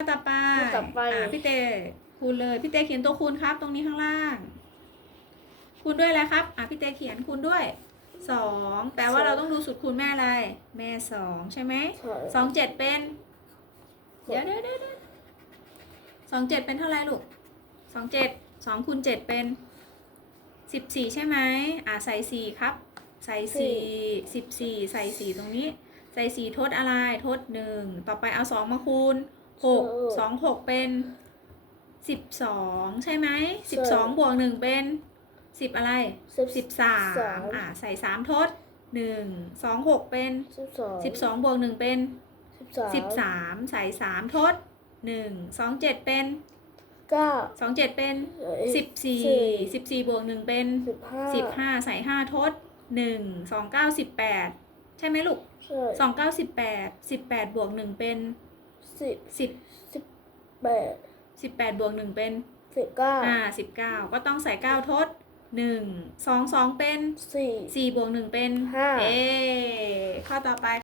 ข้อต่อไปข้อต่อไป อะพี่เต้คูณเลย พี่เต้เขียนตัวคูณครับ ตรงนี้ข้างล่าง คูณด้วยอะไรครับ อะพี่เต้เขียนคูณด้วยสองแปลว่าเราต้องดูสูตรคูณแม่อะไร แม่สองใช่ไหมใช่ สองเจ็ดเป็น เดี๋ยวเดี๋ยวเดี๋ยวเดี๋ยวสองเจ็ดเป็นเท่าไหร่ลูกสองเจ็ดสองคูณเจ็ดเป็นสิบสี่ใช่ไหมอะใส่สี่ครับ ใส่สี่สิบสี่ใส่สี่ตรงนี้ ใส่สี่ทดอะไรทดหนึ่งต่อไปเอาสองมาคูณ หกสองหกเป็นสิบสองใช่ไหมสิบสองบวกหนึ่งเป็นสิบอะไรสิบสิบสามอะใส่สามทดหนึ่งสองหกเป็นสิบสองสิบสองบวกหนึ่งเป็นสิบสามสิบสามใส่สามทดหนึ่งสองเจ็ดเป็นเก้าสองเจ็ดเป็นสิบสี่สิบสี่บวกหนึ่งเป็นสิบห้าสิบห้าใส่ห้าทดหนึ่งสองเก้าสิบแปดใช่ไหมลูกใช่สองเก้าสิบแปดสิบแปดบวกหนึ่งเป็น สิบสิบสิบแปดสิบแปดบวกหนึ่งเป็นสิบเก้าอ่าสิบเก้าก็ต้องใส่เก้าทดหนึ่งสองสองเป็นสี่สี่บวกหนึ่งเป็นห้าเอข้อต่อไป